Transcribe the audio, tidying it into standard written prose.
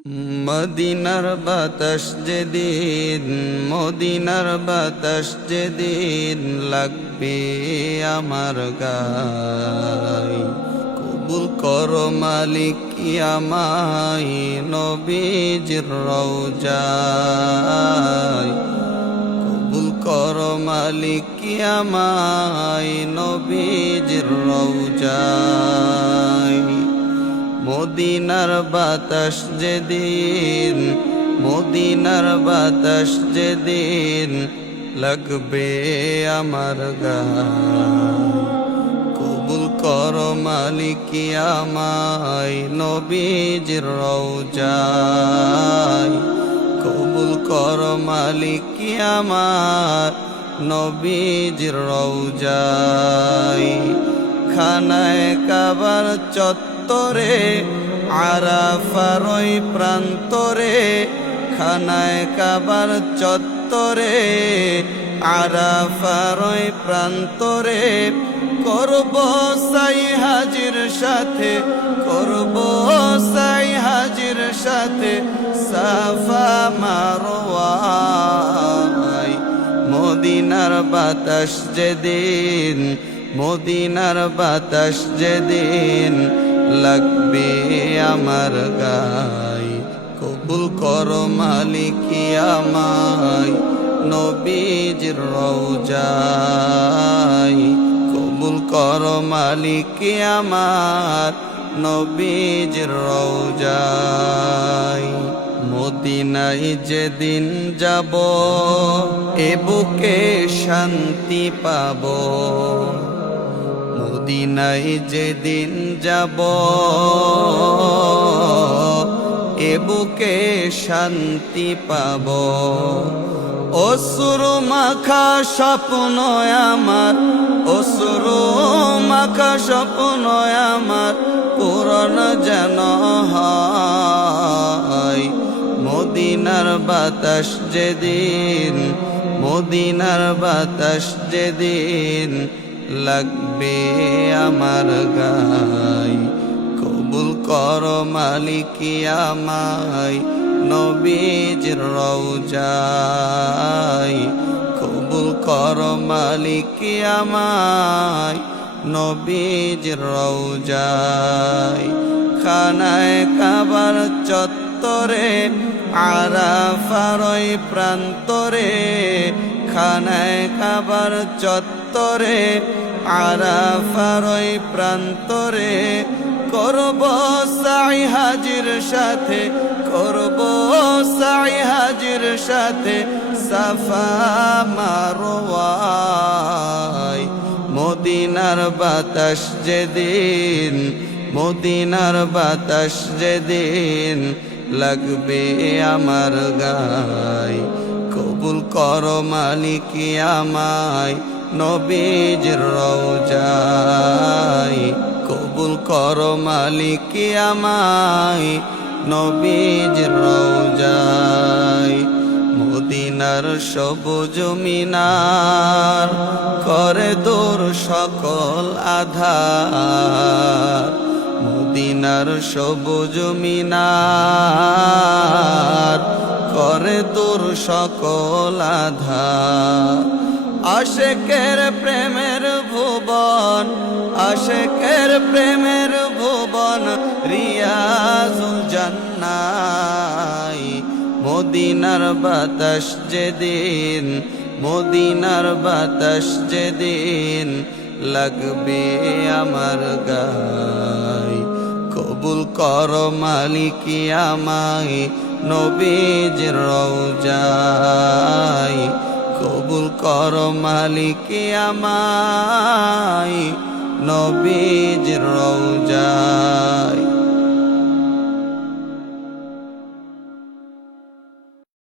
মদিনার বাতাস যেদিন, মদিনার বাতাস যেদিন লাগবে আমার গায়, কবুল করো মালিক আমায় নবীজির রওজায়, কবুল করো মালিক আমায় নবীজির রওজায়। মদিনার বাতাস যেদিন, মদিনার বাতাস যেদিন লাগবে আমার গায়, কবুল করো মালিক আমায় নবীজির রওজায়, কবুল করো মালিক আমার নবীজির রওজায়। খানায়ে কাবার চত্বরে আরাফার ওই প্রান্তরে, খানায়ে কাবার চত্বরে আরাফার ওই প্রান্তরে করব সাই হাজির সাথে, করব সাই হাজির সাথে সাফা মারওয়া। মদিনার বাতাস যেদিন, মদিনার বাতাস যেদিন লাগবে আমার গায়, কবুল করো মালিক আমায় নবীজির রওজায়, কবুল করো মালিক আমার নবীজির রওজায়। মদিনায় যেদিন যাব এ বুকে শান্তি পাব, মদিনায় যেদিন যাব এ বুকে শান্তি পাব। অশ্রু মাখা স্বপ্ন আমার, অশ্রু মাখা স্বপ্ন আমার পূরণ যেন হয়। মদিনার বাতাস যেদিন, মদিনার বাতাস যেদিন লাগবে আমার গায়, কবুল করো মালিক আমায় নবীজির রওজায়, কবুল করো মালিক আমায় নবীজির রওজায়। খানায়ে কাবার চত্বরে আরাফার ওই প্রান্তরে, খানায়ে কাবার চত্বরে আরাফার ওই প্রান্তরে করব সাই হাজির সাথে, করব সাই হাজির সাথে সাফা মারওয়া। মদিনার বাতাস যেদিন, মদিনার বাতাস যেদিন লাগবে আমার গায়, কবুল করো মালিক আমায় নবীজির রওজায়, কবুল করো মালিক আমায় নবীজির রওজায়। মদিনার সবুজ মিনার করে দূর সকল আধার, মদিনার সবুজ মিনার করে দূর সকল আধার। আশেকের প্রেমের ভুবন, আশেকের প্রেমের ভুবন রিয়াজুল জান্নাহ। মদিনার বাতাস যেদিন, মদিনার বাতাস যেদিন লাগবে আমার গায়, কবুল করো মালিক আমায় নবীজির রওজায়, কবুল করো মালিক আমায় নবীজির রওজায়।